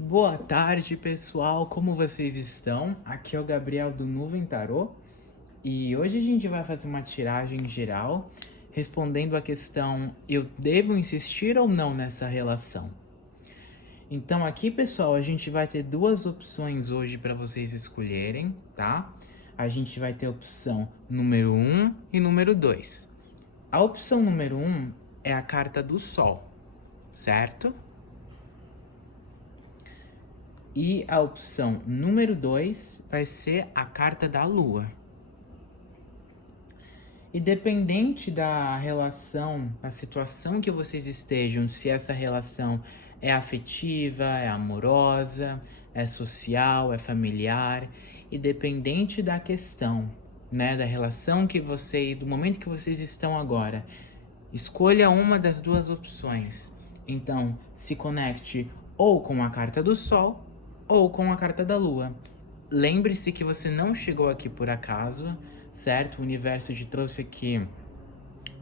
Boa tarde, pessoal. Como vocês estão? Aqui é o Gabriel do Nuvem Tarô e hoje a gente vai fazer uma tiragem geral respondendo a questão: eu devo insistir ou não nessa relação? Então, aqui, pessoal, a gente vai ter duas opções hoje para vocês escolherem, tá? A gente vai ter a opção número 1 e número 2. A opção número 1 é a carta do Sol, certo? E a opção número 2 vai ser a carta da Lua. E dependente da relação, da situação que vocês estejam, se essa relação é afetiva, é amorosa, é social, é familiar, e dependente da questão, né, da relação que vocês, do momento que vocês estão agora, escolha uma das duas opções. Então, se conecte ou com a carta do Sol ou com a carta da Lua. Lembre-se que você não chegou aqui por acaso, certo? O universo te trouxe aqui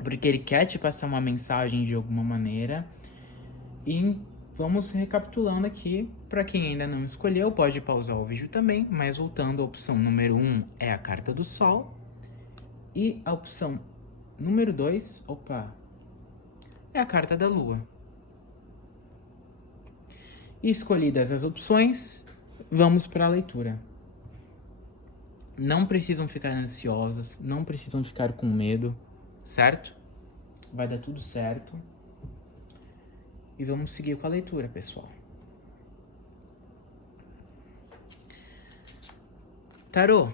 porque ele quer te passar uma mensagem de alguma maneira. E vamos recapitulando aqui. Para quem ainda não escolheu, pode pausar o vídeo também. Mas voltando, a opção número 1 é a carta do Sol. E a opção número 2, é a carta da Lua. E escolhidas as opções, vamos para a leitura. Não precisam ficar ansiosos, não precisam ficar com medo, certo? Vai dar tudo certo. E vamos seguir com a leitura, pessoal. Tarô,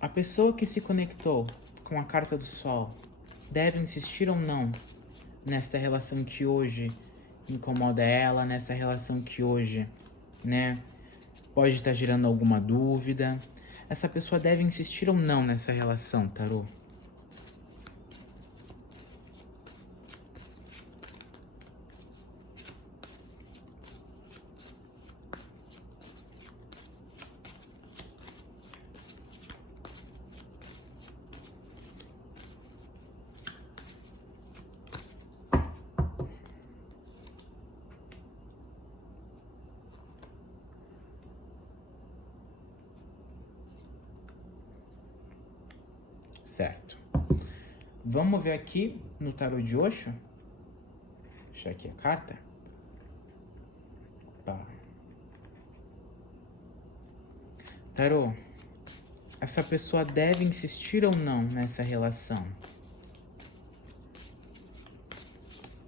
a pessoa que se conectou com a carta do Sol deve insistir ou não nesta relação que hoje incomoda ela, nessa relação que hoje, né, pode estar gerando alguma dúvida. Essa pessoa deve insistir ou não nessa relação, Tarô? Certo. Vamos ver aqui no tarô de Osho. Deixa aqui a carta. Tarô, essa pessoa deve insistir ou não nessa relação?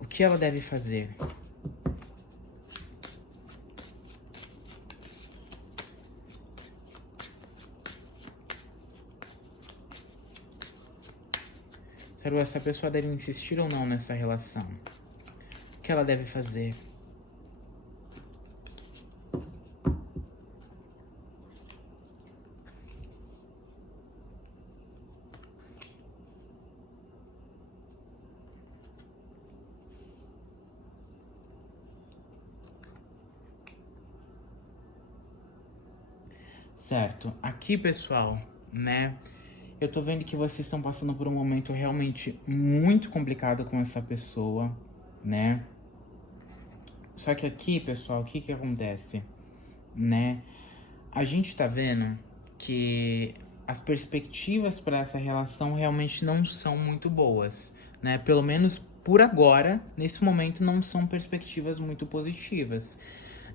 O que ela deve fazer? Tarô, essa pessoa deve insistir ou não nessa relação? O que ela deve fazer? Certo. Aqui, pessoal, né? Eu tô vendo que vocês estão passando por um momento realmente muito complicado com essa pessoa, né? Só que aqui, pessoal, o que que acontece, né? A gente tá vendo que as perspectivas para essa relação realmente não são muito boas, né? Pelo menos por agora, nesse momento, não são perspectivas muito positivas,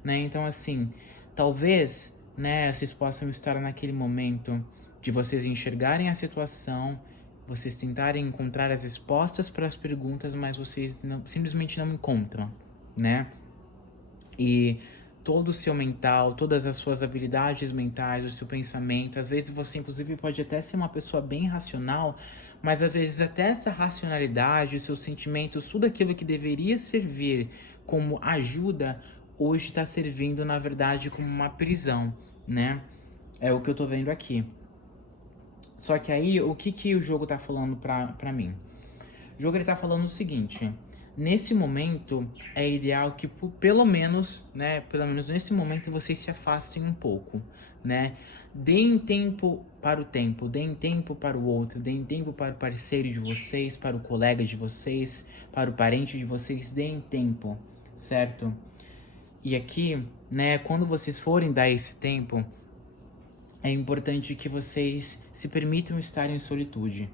né? Então, assim, talvez, né, vocês possam estar naquele momento de vocês enxergarem a situação, vocês tentarem encontrar as respostas para as perguntas, mas vocês simplesmente não encontram, né? E todo o seu mental, todas as suas habilidades mentais, o seu pensamento, às vezes você inclusive pode até ser uma pessoa bem racional, mas às vezes até essa racionalidade, os seus sentimentos, tudo aquilo que deveria servir como ajuda, hoje está servindo na verdade como uma prisão, né? É o que eu tô vendo aqui. Só que aí, o que que o jogo tá falando pra mim? O jogo ele tá falando o seguinte: nesse momento é ideal que pelo menos, né, pelo menos nesse momento vocês se afastem um pouco, né? Deem tempo para o tempo, deem tempo para o outro, deem tempo para o parceiro de vocês, para o colega de vocês, para o parente de vocês, deem tempo, certo? E aqui, né, quando vocês forem dar esse tempo, é importante que vocês se permitam estar em solitude.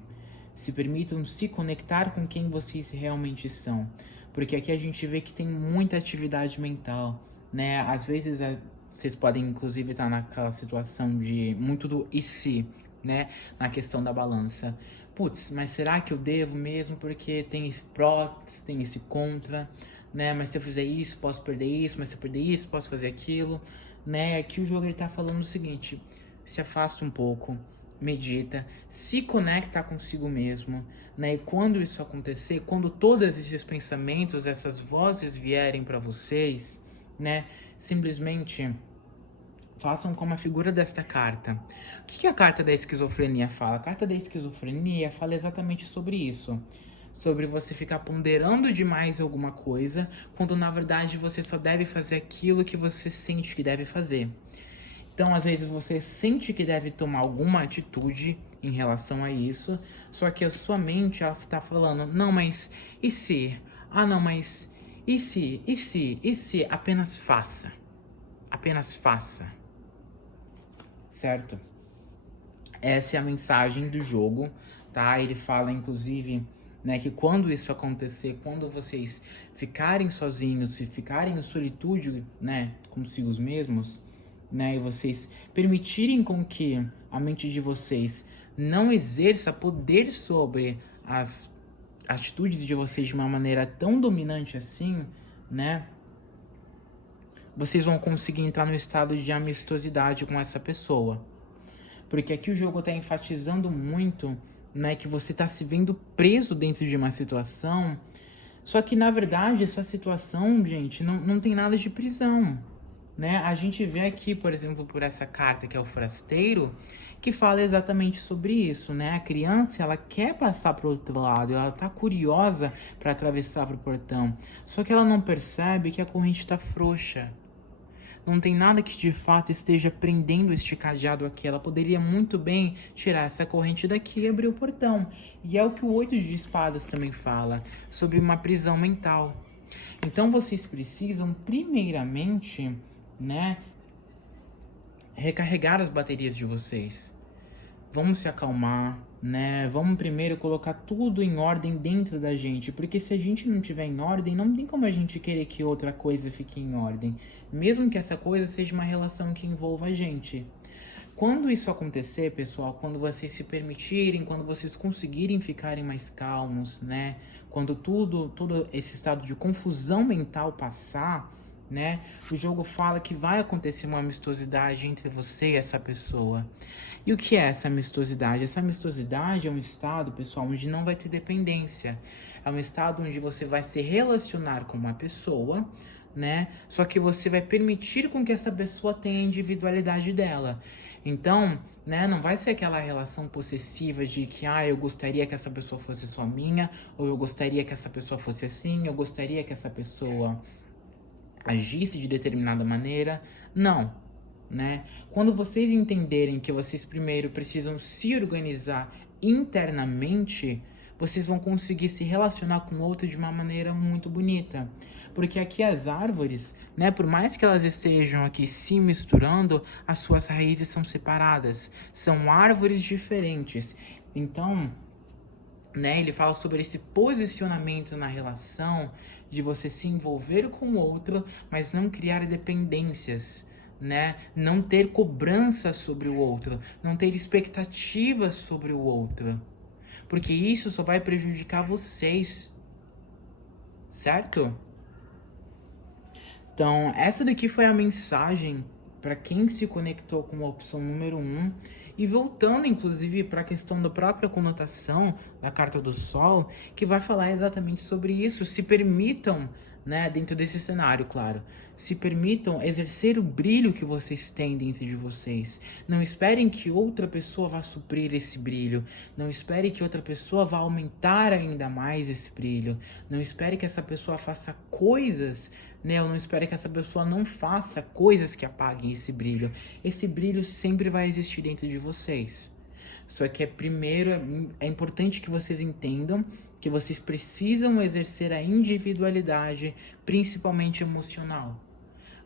Se permitam se conectar com quem vocês realmente são. Porque aqui a gente vê que tem muita atividade mental, né? Às vezes vocês podem inclusive estar naquela situação de muito do e se, né? Na questão da balança. Putz, mas será que eu devo mesmo? Porque tem esse pró, tem esse contra, né? Mas se eu fizer isso, posso perder isso, mas se eu perder isso, posso fazer aquilo, né? Aqui o jogo ele tá falando o seguinte: se afasta um pouco, medita, se conecta consigo mesmo, né? E quando isso acontecer, quando todos esses pensamentos, essas vozes vierem para vocês, né? Simplesmente façam como a figura desta carta. O que a carta da esquizofrenia fala? A carta da esquizofrenia fala exatamente sobre isso. Sobre você ficar ponderando demais alguma coisa, quando na verdade você só deve fazer aquilo que você sente que deve fazer. Então, às vezes, você sente que deve tomar alguma atitude em relação a isso, só que a sua mente, ela tá falando, não, mas e se? Ah, não, mas e se? E se? E se? Apenas faça. Apenas faça. Certo? Essa é a mensagem do jogo, tá? Ele fala, inclusive, né, que quando isso acontecer, quando vocês ficarem sozinhos, e ficarem em solitude, né, consigo mesmos, né, e vocês permitirem com que a mente de vocês não exerça poder sobre as atitudes de vocês de uma maneira tão dominante assim, né, vocês vão conseguir entrar no estado de amistosidade com essa pessoa. Porque aqui o jogo tá enfatizando muito, né, que você tá se vendo preso dentro de uma situação. Só que, na verdade, essa situação, gente, não tem nada de prisão, né? A gente vê aqui, por exemplo, por essa carta que é o Forasteiro, que fala exatamente sobre isso, né? A criança, ela quer passar pro outro lado, ela tá curiosa para atravessar pro portão. Só que ela não percebe que a corrente tá frouxa. Não tem nada que de fato esteja prendendo este cadeado aqui. Ela poderia muito bem tirar essa corrente daqui e abrir o portão. E é o que o 8 de espadas também fala, sobre uma prisão mental. Então vocês precisam, primeiramente, né, recarregar as baterias de vocês. Vamos se acalmar, né? Vamos primeiro colocar tudo em ordem dentro da gente, porque se a gente não tiver em ordem, não tem como a gente querer que outra coisa fique em ordem, mesmo que essa coisa seja uma relação que envolva a gente. Quando isso acontecer, pessoal, quando vocês se permitirem, quando vocês conseguirem ficarem mais calmos, né? Quando todo esse estado de confusão mental passar, né? O jogo fala que vai acontecer uma amistosidade entre você e essa pessoa. E o que é essa amistosidade? Essa amistosidade é um estado, pessoal, onde não vai ter dependência. É um estado onde você vai se relacionar com uma pessoa, né? Só que você vai permitir com que essa pessoa tenha a individualidade dela. Então, né, não vai ser aquela relação possessiva de que, eu gostaria que essa pessoa fosse só minha, ou eu gostaria que essa pessoa fosse assim, eu gostaria que essa pessoa agisse de determinada maneira. Não, né? Quando vocês entenderem que vocês primeiro precisam se organizar internamente, vocês vão conseguir se relacionar com o outro de uma maneira muito bonita. Porque aqui as árvores, né, por mais que elas estejam aqui se misturando, as suas raízes são separadas. São árvores diferentes. Então, né, ele fala sobre esse posicionamento na relação, de você se envolver com o outro, mas não criar dependências, né? Não ter cobrança sobre o outro, não ter expectativas sobre o outro. Porque isso só vai prejudicar vocês, certo? Então, essa daqui foi a mensagem para quem se conectou com a opção número 1. E voltando, inclusive, para a questão da própria conotação da carta do Sol, que vai falar exatamente sobre isso. Se permitam, né, dentro desse cenário, claro, se permitam exercer o brilho que vocês têm dentro de vocês. Não esperem que outra pessoa vá suprir esse brilho. Não espere que outra pessoa vá aumentar ainda mais esse brilho. Não espere que essa pessoa faça coisas, né? Eu não espero que essa pessoa não faça coisas que apaguem esse brilho. Esse brilho sempre vai existir dentro de vocês. Só que primeiro é importante que vocês entendam que vocês precisam exercer a individualidade, principalmente emocional.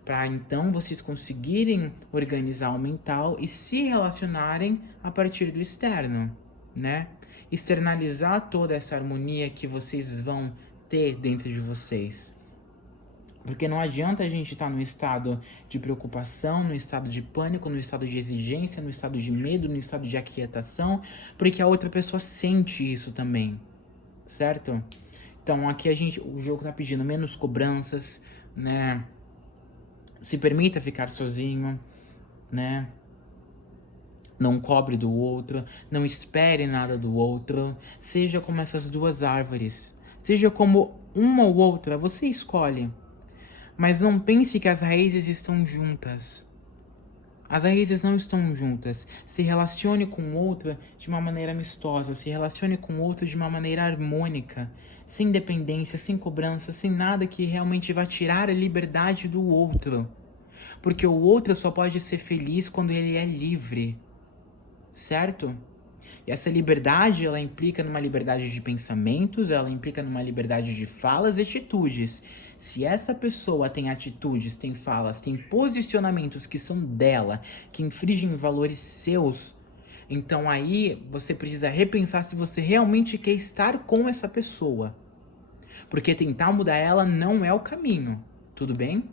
para então vocês conseguirem organizar o mental e se relacionarem a partir do externo, né? Externalizar toda essa harmonia que vocês vão ter dentro de vocês. Porque não adianta a gente estar no estado de preocupação, no estado de pânico, no estado de exigência, no estado de medo, no estado de aquietação, porque a outra pessoa sente isso também, certo? Então aqui o jogo tá pedindo menos cobranças, né? Se permita ficar sozinho, né? Não cobre do outro, não espere nada do outro. Seja como essas duas árvores. Seja como uma ou outra, você escolhe. Mas não pense que as raízes estão juntas. As raízes não estão juntas. Se relacione com o outro de uma maneira amistosa. Se relacione com o outro de uma maneira harmônica. Sem dependência, sem cobrança, sem nada que realmente vá tirar a liberdade do outro. Porque o outro só pode ser feliz quando ele é livre. Certo? E essa liberdade, ela implica numa liberdade de pensamentos, ela implica numa liberdade de falas e atitudes. Se essa pessoa tem atitudes, tem falas, tem posicionamentos que são dela, que infringem valores seus, então aí você precisa repensar se você realmente quer estar com essa pessoa. Porque tentar mudar ela não é o caminho, tudo bem?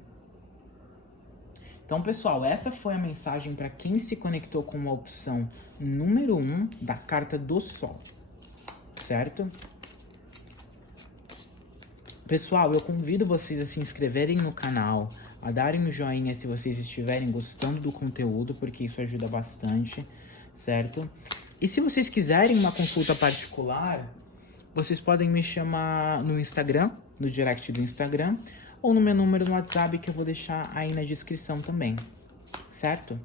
Então, pessoal, essa foi a mensagem para quem se conectou com a opção número 1 da carta do Sol, certo? Pessoal, eu convido vocês a se inscreverem no canal, a darem um joinha se vocês estiverem gostando do conteúdo, porque isso ajuda bastante, certo? E se vocês quiserem uma consulta particular, vocês podem me chamar no Instagram, no direct do Instagram, ou no meu número no WhatsApp que eu vou deixar aí na descrição também, certo?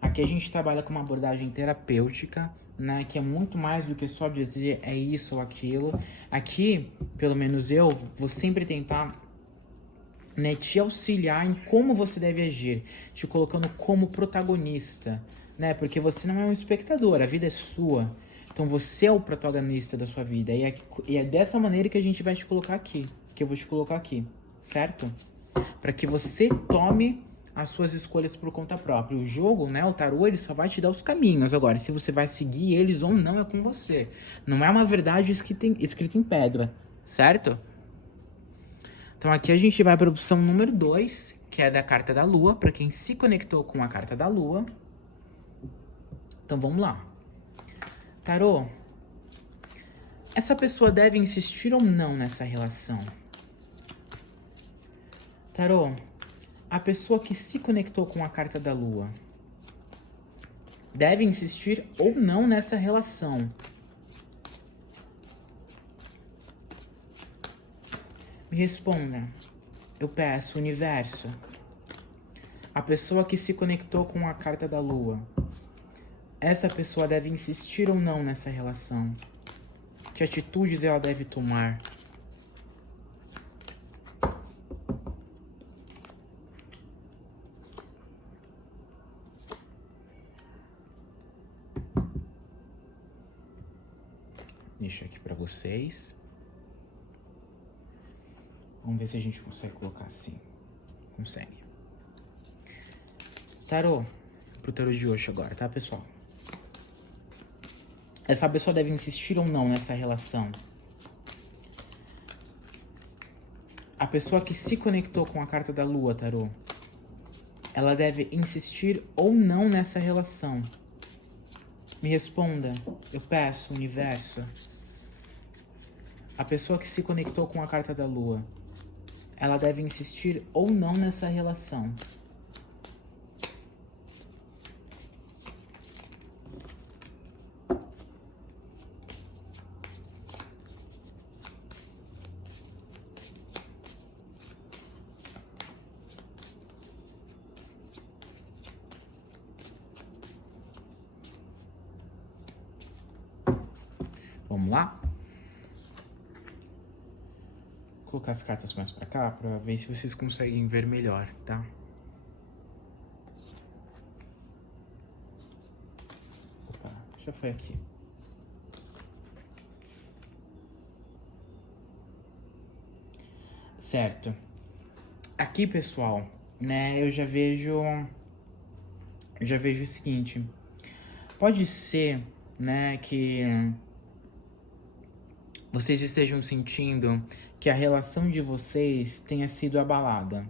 Aqui a gente trabalha com uma abordagem terapêutica, né, que é muito mais do que só dizer é isso ou aquilo. Aqui, pelo menos eu, vou sempre tentar, né, te auxiliar em como você deve agir, te colocando como protagonista, né, porque você não é um espectador, a vida é sua. Então você é o protagonista da sua vida e é dessa maneira que a gente vai te colocar aqui, que eu vou te colocar aqui, certo? Para que você tome as suas escolhas por conta própria. O jogo, né, o tarô, ele só vai te dar os caminhos. Agora, se você vai seguir eles ou não, é com você. Não é uma verdade escrita em pedra, certo? Então aqui a gente vai para a opção número 2, que é da carta da Lua, para quem se conectou com a carta da Lua. Então vamos lá. Tarô, essa pessoa deve insistir ou não nessa relação? Tarô, a pessoa que se conectou com a carta da Lua deve insistir ou não nessa relação? Me responda. Eu peço, universo. A pessoa que se conectou com a carta da Lua, essa pessoa deve insistir ou não nessa relação? Que atitudes ela deve tomar? Deixo aqui pra vocês. Vamos ver se a gente consegue colocar assim. Consegue. Tarô. Pro tarô de hoje agora, tá, pessoal? Essa pessoa deve insistir ou não nessa relação? A pessoa que se conectou com a carta da Lua, tarô, ela deve insistir ou não nessa relação? Me responda. Eu peço, universo. A pessoa que se conectou com a carta da Lua, ela deve insistir ou não nessa relação? Vamos lá? Vou colocar as cartas mais pra cá pra ver se vocês conseguem ver melhor, tá? Opa, já foi aqui. Certo. aqui, pessoal, né, eu já vejo o seguinte, pode ser, né, que vocês estejam sentindo que a relação de vocês tenha sido abalada,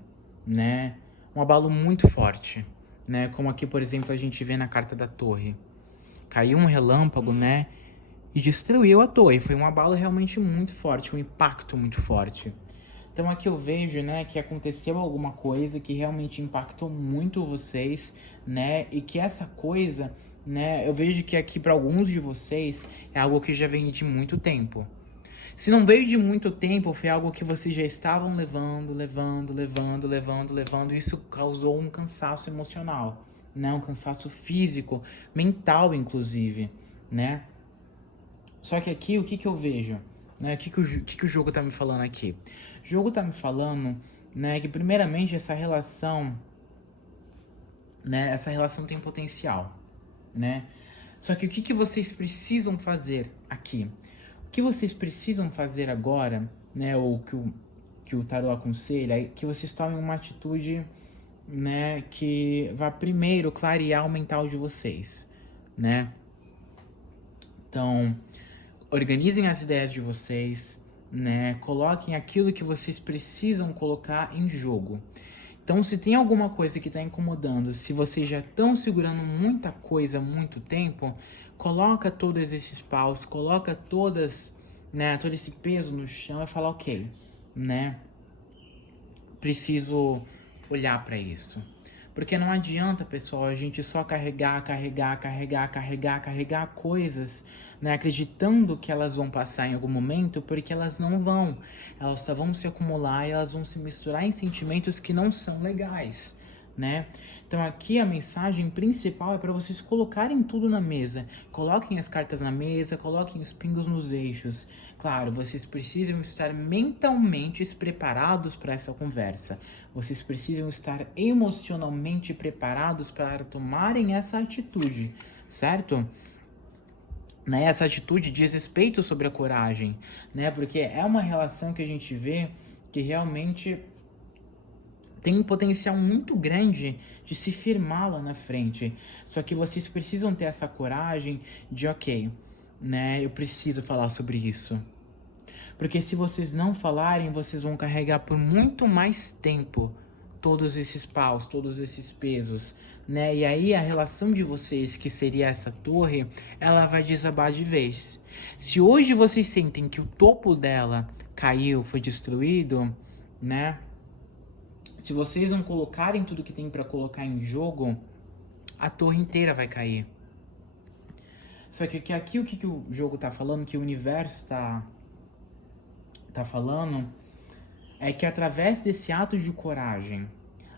né? Um abalo muito forte, né? Como aqui, por exemplo, a gente vê na carta da torre. Caiu um relâmpago, né? E destruiu a torre. Foi um abalo realmente muito forte, um impacto muito forte. Então aqui eu vejo, né, que aconteceu alguma coisa que realmente impactou muito vocês, né? E que essa coisa, né, eu vejo que aqui para alguns de vocês é algo que já vem de muito tempo. Se não veio de muito tempo, foi algo que vocês já estavam levando, e isso causou um cansaço emocional, né? Um cansaço físico, mental, inclusive, né? Só que aqui, o que que eu vejo? Né? O que o jogo tá me falando aqui? O jogo tá me falando, né, que primeiramente essa relação, né, essa relação tem potencial, né? Só que o que que vocês precisam fazer aqui? O que vocês precisam fazer agora, né, ou que o tarô aconselha, é que vocês tomem uma atitude, né, que vá primeiro clarear o mental de vocês, né? Então, organizem as ideias de vocês, né? Coloquem aquilo que vocês precisam colocar em jogo. Então, se tem alguma coisa que está incomodando, se vocês já estão segurando muita coisa há muito tempo, coloca todos esses paus, coloca todas, né, todo esse peso no chão e fala, ok, né? Preciso olhar para isso. Porque não adianta, pessoal, a gente só carregar coisas, né, acreditando que elas vão passar em algum momento, porque elas não vão. Elas só vão se acumular e elas vão se misturar em sentimentos que não são legais, né? Então aqui a mensagem principal é para vocês colocarem tudo na mesa. Coloquem as cartas na mesa, coloquem os pingos nos eixos. Claro, vocês precisam estar mentalmente preparados para essa conversa. Vocês precisam estar emocionalmente preparados para tomarem essa atitude, certo? Né? Essa atitude diz respeito sobre a coragem, né? Porque é uma relação que a gente vê que realmente tem um potencial muito grande de se firmar lá na frente. Só que vocês precisam ter essa coragem de, ok, né? Eu preciso falar sobre isso. Porque se vocês não falarem, vocês vão carregar por muito mais tempo todos esses paus, todos esses pesos, né? E aí a relação de vocês, que seria essa torre, ela vai desabar de vez. Se hoje vocês sentem que o topo dela caiu, foi destruído, né? Se vocês não colocarem tudo que tem para colocar em jogo, a torre inteira vai cair. Só que aqui o que o jogo tá falando, que o universo tá falando, é que através desse ato de coragem,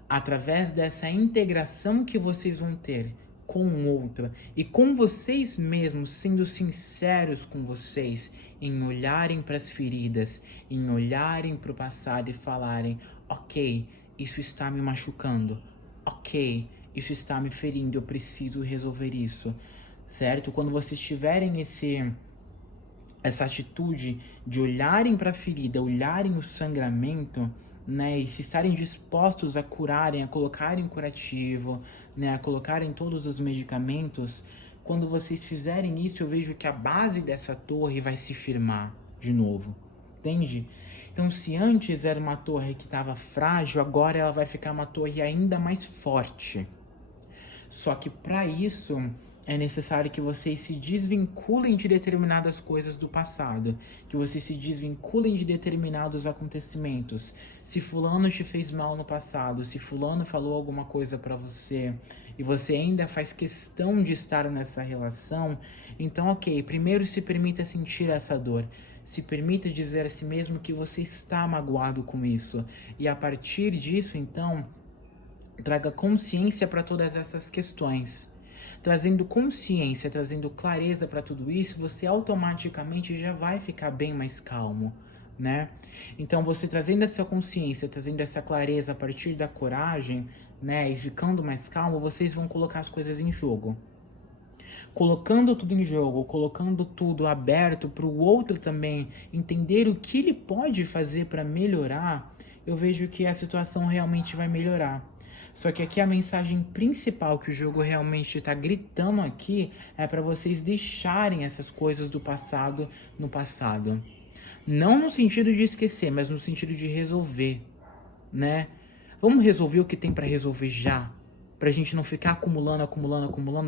através dessa integração que vocês vão ter com o outro e com vocês mesmos, sendo sinceros com vocês, em olharem para as feridas, em olharem para o passado e falarem, ok, isso está me machucando, ok, isso está me ferindo, eu preciso resolver isso, certo? Quando vocês tiverem essa atitude de olharem para a ferida, olharem o sangramento, né, e se estarem dispostos a curarem, a colocarem curativo, né, a colocarem todos os medicamentos, quando vocês fizerem isso, eu vejo que a base dessa torre vai se firmar de novo, entende? Então, se antes era uma torre que estava frágil, agora ela vai ficar uma torre ainda mais forte. Só que para isso é necessário que vocês se desvinculem de determinadas coisas do passado, que vocês se desvinculem de determinados acontecimentos. Se fulano te fez mal no passado, se fulano falou alguma coisa para você e você ainda faz questão de estar nessa relação, então ok, primeiro se permita sentir essa dor. Se permita dizer a si mesmo que você está magoado com isso. E a partir disso, então, traga consciência para todas essas questões. Trazendo consciência, trazendo clareza para tudo isso, você automaticamente já vai ficar bem mais calmo, né? Então, você trazendo essa consciência, trazendo essa clareza a partir da coragem, né, e ficando mais calmo, vocês vão colocar as coisas em jogo. Colocando tudo em jogo, colocando tudo aberto para o outro também entender o que ele pode fazer para melhorar, eu vejo que a situação realmente vai melhorar. Só que aqui a mensagem principal que o jogo realmente está gritando aqui é para vocês deixarem essas coisas do passado no passado. Não no sentido de esquecer, mas no sentido de resolver, né? Vamos resolver o que tem para resolver já, pra gente não ficar acumulando,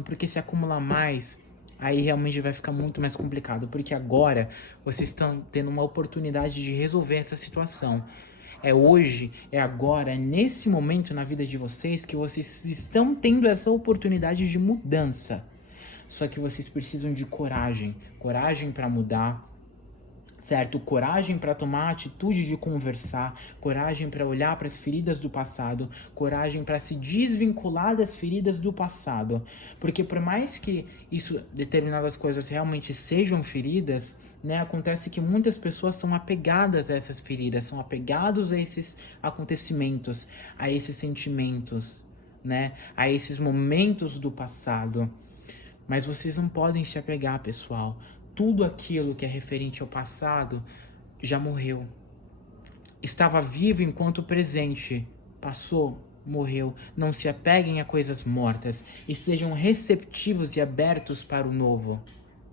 porque se acumular mais, aí realmente vai ficar muito mais complicado, porque agora vocês estão tendo uma oportunidade de resolver essa situação. É hoje, é agora, é nesse momento na vida de vocês que vocês estão tendo essa oportunidade de mudança. Só que vocês precisam de coragem, coragem para mudar, certo? Coragem para tomar a atitude de conversar, coragem para olhar para as feridas do passado, coragem para se desvincular das feridas do passado. Porque por mais que isso, determinadas coisas realmente sejam feridas, né, acontece que muitas pessoas são apegadas a essas feridas, são apegados a esses acontecimentos, a esses sentimentos, né, a esses momentos do passado. Mas vocês não podem se apegar, pessoal. Tudo aquilo que é referente ao passado já morreu. Estava vivo enquanto presente. Passou, morreu. Não se apeguem a coisas mortas e sejam receptivos e abertos para o novo.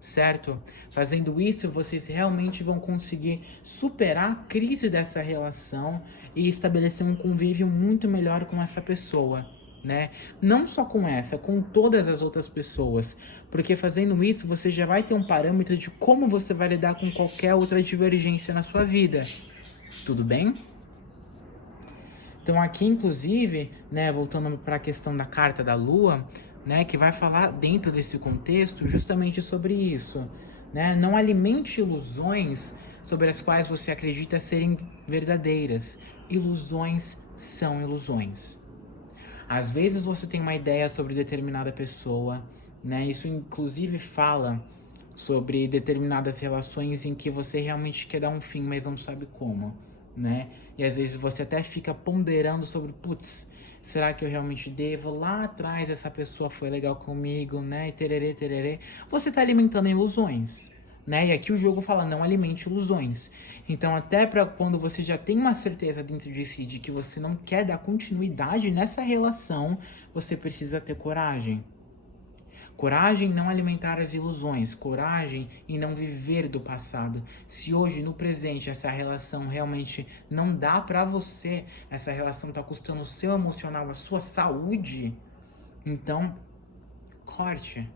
Certo? Fazendo isso, vocês realmente vão conseguir superar a crise dessa relação e estabelecer um convívio muito melhor com essa pessoa. Né? Não só com essa, com todas as outras pessoas, porque fazendo isso você já vai ter um parâmetro de como você vai lidar com qualquer outra divergência na sua vida, tudo bem? Então aqui inclusive, né, voltando para a questão da carta da Lua, né, que vai falar dentro desse contexto justamente sobre isso, né? Não alimente ilusões sobre as quais você acredita serem verdadeiras. Ilusões são ilusões. Às vezes você tem uma ideia sobre determinada pessoa, né? Isso inclusive fala sobre determinadas relações em que você realmente quer dar um fim, mas não sabe como, né? E às vezes você até fica ponderando sobre, putz, será que eu realmente devo? Lá atrás essa pessoa foi legal comigo, né? E tererê, tererê. Você tá alimentando ilusões, né? E aqui o jogo fala, não alimente ilusões. Então, até para quando você já tem uma certeza dentro de si de que você não quer dar continuidade nessa relação, você precisa ter coragem. Coragem em não alimentar as ilusões, coragem em não viver do passado. Se hoje, no presente, essa relação realmente não dá pra você, essa relação tá custando o seu emocional, a sua saúde, então, corte,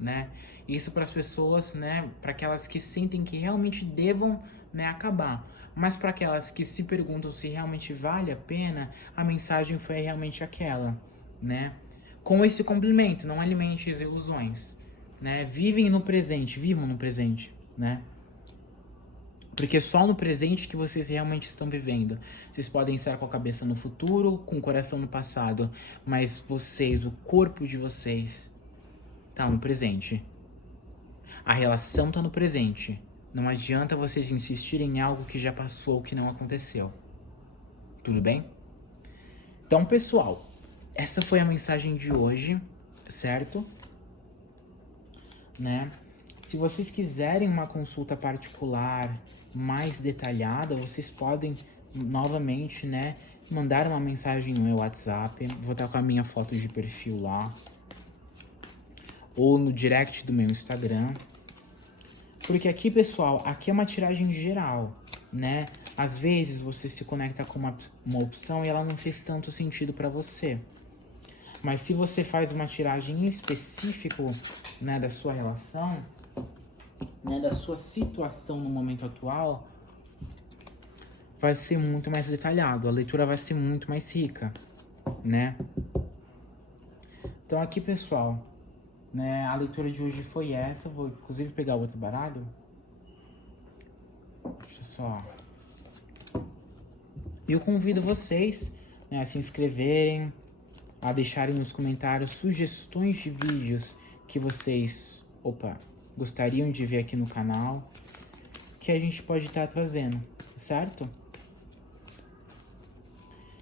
né? Isso para as pessoas, né, para aquelas que sentem que realmente devam, né, acabar. Mas para aquelas que se perguntam se realmente vale a pena, a mensagem foi realmente aquela, né? Com esse complemento, não alimente as ilusões, né? Vivam no presente, né? Porque só no presente que vocês realmente estão vivendo. Vocês podem estar com a cabeça no futuro, com o coração no passado, mas vocês, o corpo de vocês, tá no presente. A relação tá no presente. Não adianta vocês insistirem em algo que já passou, que não aconteceu. Tudo bem? Então, pessoal, essa foi a mensagem de hoje, certo? Né? Se vocês quiserem uma consulta particular mais detalhada, vocês podem novamente, né, mandar uma mensagem no meu WhatsApp. Vou estar com a minha foto de perfil lá. Ou no direct do meu Instagram. Porque aqui, pessoal, aqui é uma tiragem geral, né? Às vezes você se conecta com uma opção e ela não fez tanto sentido para você. Mas se você faz uma tiragem específica, né, da sua relação, né, da sua situação no momento atual, vai ser muito mais detalhado. A leitura vai ser muito mais rica, né? Então aqui, pessoal, né, a leitura de hoje foi essa. Vou inclusive pegar outro baralho. Deixa eu só. E eu convido vocês, né, a se inscreverem, a deixarem nos comentários sugestões de vídeos que vocês, gostariam de ver aqui no canal, que a gente pode estar trazendo, certo?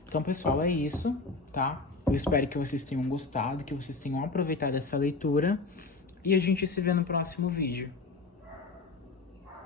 Então, pessoal, é isso, tá? Eu espero que vocês tenham gostado, que vocês tenham aproveitado essa leitura e a gente se vê no próximo vídeo.